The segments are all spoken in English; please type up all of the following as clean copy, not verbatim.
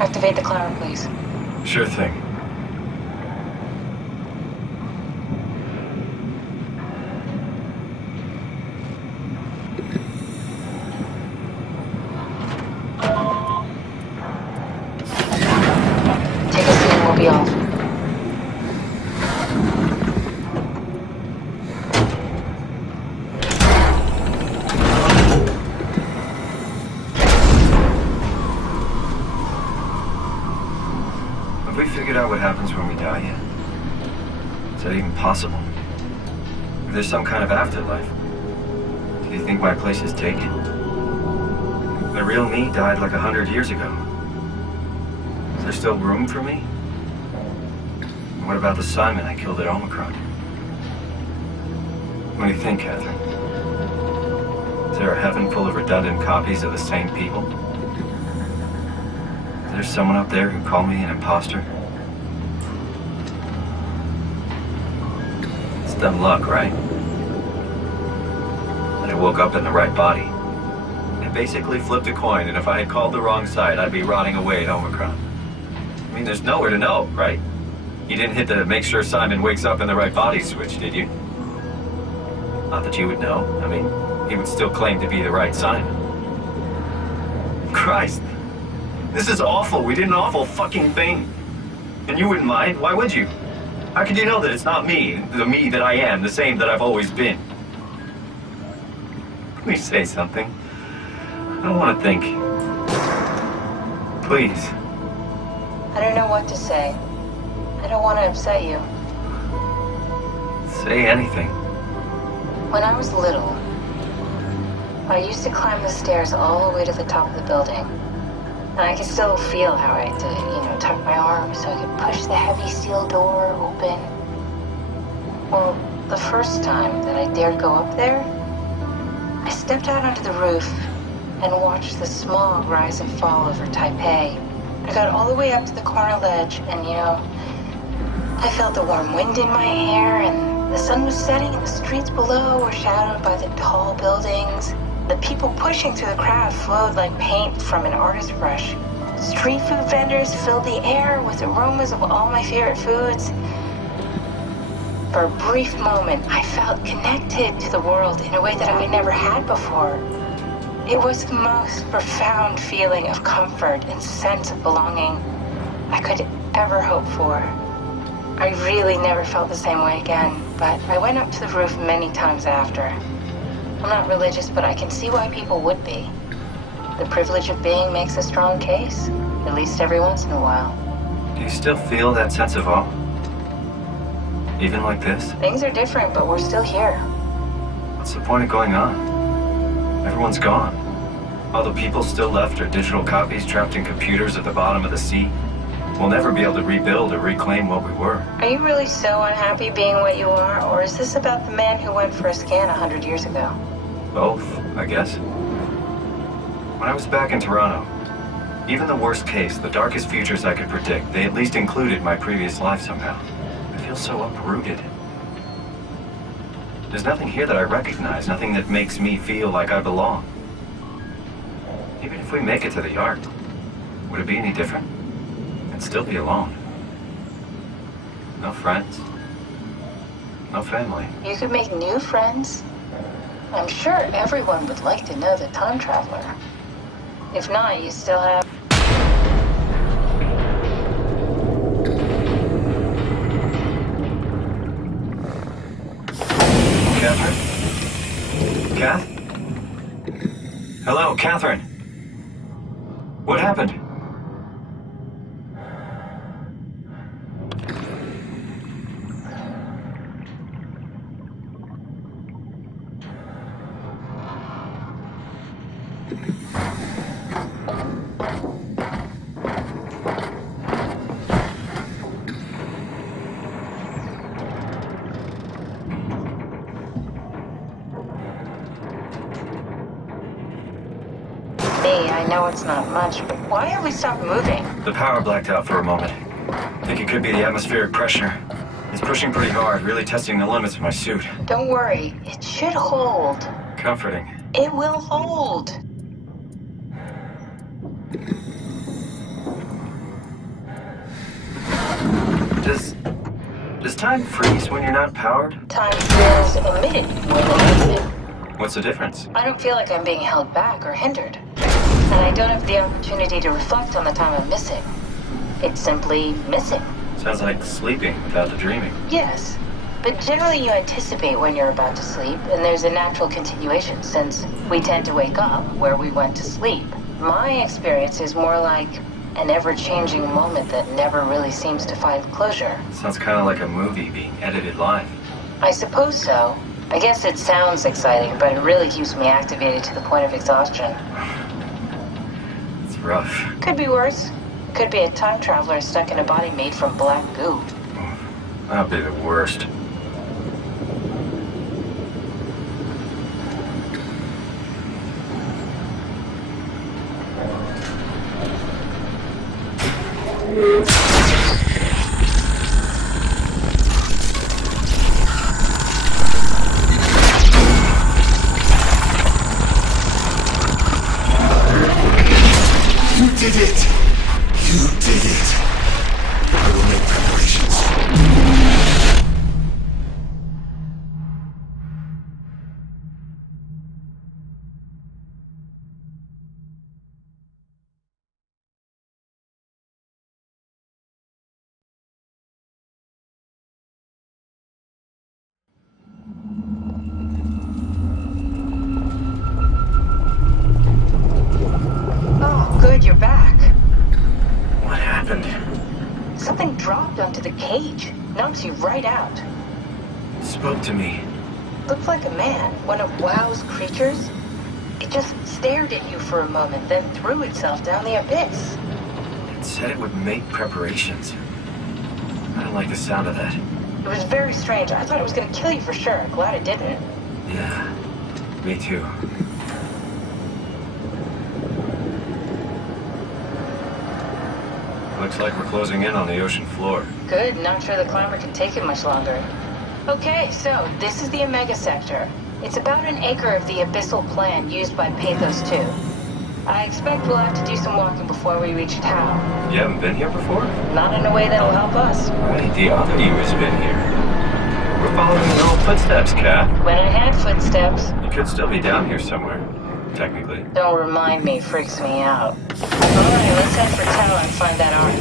Activate the cloud, please. Sure thing. Take a seat and we'll be off. Have we figured out what happens when we die yet? Is that even possible? If there's some kind of afterlife, do you think my place is taken? The real me died like 100 years ago. Is there still room for me? And what about the Simon I killed at Omicron? What do you think, Catherine? Is there a heaven full of redundant copies of the same people? Is there someone up there who called me an imposter? It's dumb luck, right? That I woke up in the right body. I basically flipped a coin, and if I had called the wrong side, I'd be rotting away at Omicron. I mean, there's nowhere to know, right? You didn't hit the make sure Simon wakes up in the right body switch, did you? Not that you would know. I mean, he would still claim to be the right Simon. Christ. This is awful. We did an awful fucking thing. And you wouldn't mind? Why would you? How could you know that it's not me, the me that I am, the same that I've always been? Please say something. I don't want to think. Please. I don't know what to say. I don't want to upset you. Say anything. When I was little, I used to climb the stairs all the way to the top of the building. And I could still feel how I had to, tuck my arms so I could push the heavy steel door open. Well, the first time that I dared go up there, I stepped out onto the roof and watched the smog rise and fall over Taipei. I got all the way up to the corner ledge and, I felt the warm wind in my hair and the sun was setting and the streets below were shadowed by the tall buildings. The people pushing through the crowd flowed like paint from an artist's brush. Street food vendors filled the air with aromas of all my favorite foods. For a brief moment, I felt connected to the world in a way that I never had before. It was the most profound feeling of comfort and sense of belonging I could ever hope for. I really never felt the same way again, but I went up to the roof many times after. I'm not religious, but I can see why people would be. The privilege of being makes a strong case, at least every once in a while. Do you still feel that sense of awe? Even like this? Things are different, but we're still here. What's the point of going on? Everyone's gone. All the people still left are digital copies trapped in computers at the bottom of the sea. We'll never be able to rebuild or reclaim what we were. Are you really so unhappy being what you are, or is this about the man who went for a scan 100 years ago? Both, I guess. When I was back in Toronto, even the worst case, the darkest futures I could predict, they at least included my previous life somehow. I feel so uprooted. There's nothing here that I recognize, nothing that makes me feel like I belong. Even if we make it to the yard, would it be any different? I'd still be alone. No friends. No family. You could make new friends. I'm sure everyone would like to know the time traveler. If not, you still have... Catherine? Kath? Hello, Catherine. What happened? I know it's not much, but why have we stopped moving? The power blacked out for a moment. I think it could be the atmospheric pressure. It's pushing pretty hard, really testing the limits of my suit. Don't worry, it should hold. Comforting. It will hold. time freeze when you're not powered? Time feels emitted when they need it. What's the difference? I don't feel like I'm being held back or hindered. And I don't have the opportunity to reflect on the time I'm missing. It's simply missing. Sounds like sleeping without the dreaming. Yes. But generally you anticipate when you're about to sleep, and there's a natural continuation since we tend to wake up where we went to sleep. My experience is more like an ever-changing moment that never really seems to find closure. Sounds kind of like a movie being edited live. I suppose so. I guess it sounds exciting, but it really keeps me activated to the point of exhaustion. It's rough. Could be worse. Could be a time traveler stuck in a body made from black goo. That'd be the worst. You did it! You did it! I will make preparations. Oh, good, you're back. What happened? Something dropped onto the cage. Knocks you right out. It spoke to me. Looked like a man, one of WoW's creatures. It just stared at you for a moment, then threw itself down the abyss. It said it would make preparations. I don't like the sound of that. It was very strange. I thought it was going to kill you for sure. Glad it didn't. Yeah, me too. Looks like we're closing in on the ocean floor. Good, not sure the climber can take it much longer. Okay, so this is the Omega Sector. It's about an acre of the abyssal plan used by Pathos 2. I expect we'll have to do some walking before we reach Tau. You haven't been here before? Not in a way that'll help us. Right, the other you has been here. We're following your old footsteps, Kat. When I had footsteps. You could still be down here somewhere, technically. Don't remind me, freaks me out. Alright, let's head for Tau and find that ark.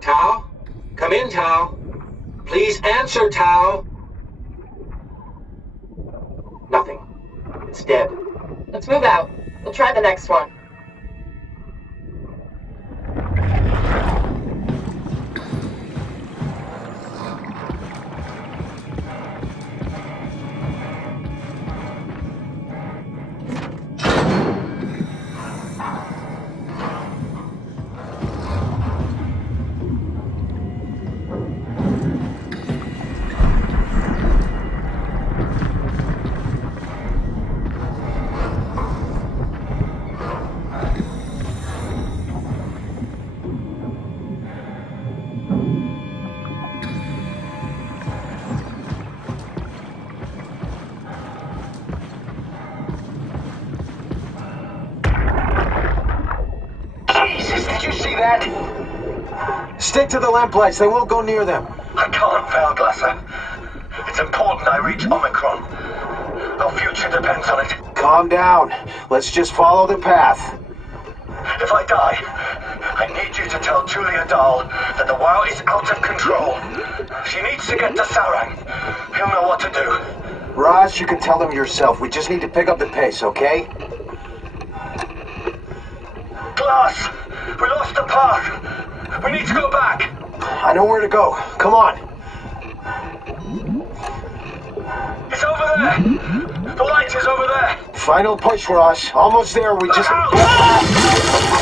Tau? Come in, Tau. Please answer, Tau. Nothing. It's dead. Let's move out. We'll try the next one. Stick to the lamplights. They won't go near them. I can't, Valglasser. It's important I reach Omicron. Our future depends on it. Calm down. Let's just follow the path. If I die, I need you to tell Julia Dahl that the WoW is out of control. She needs to get to Sarang. He'll know what to do. Raj, you can tell him yourself. We just need to pick up the pace, okay? Glass! We lost the path! We need to go back! I know where to go. Come on. It's over there! The light is over there! Final push, Raj. Almost there. We just... Look out!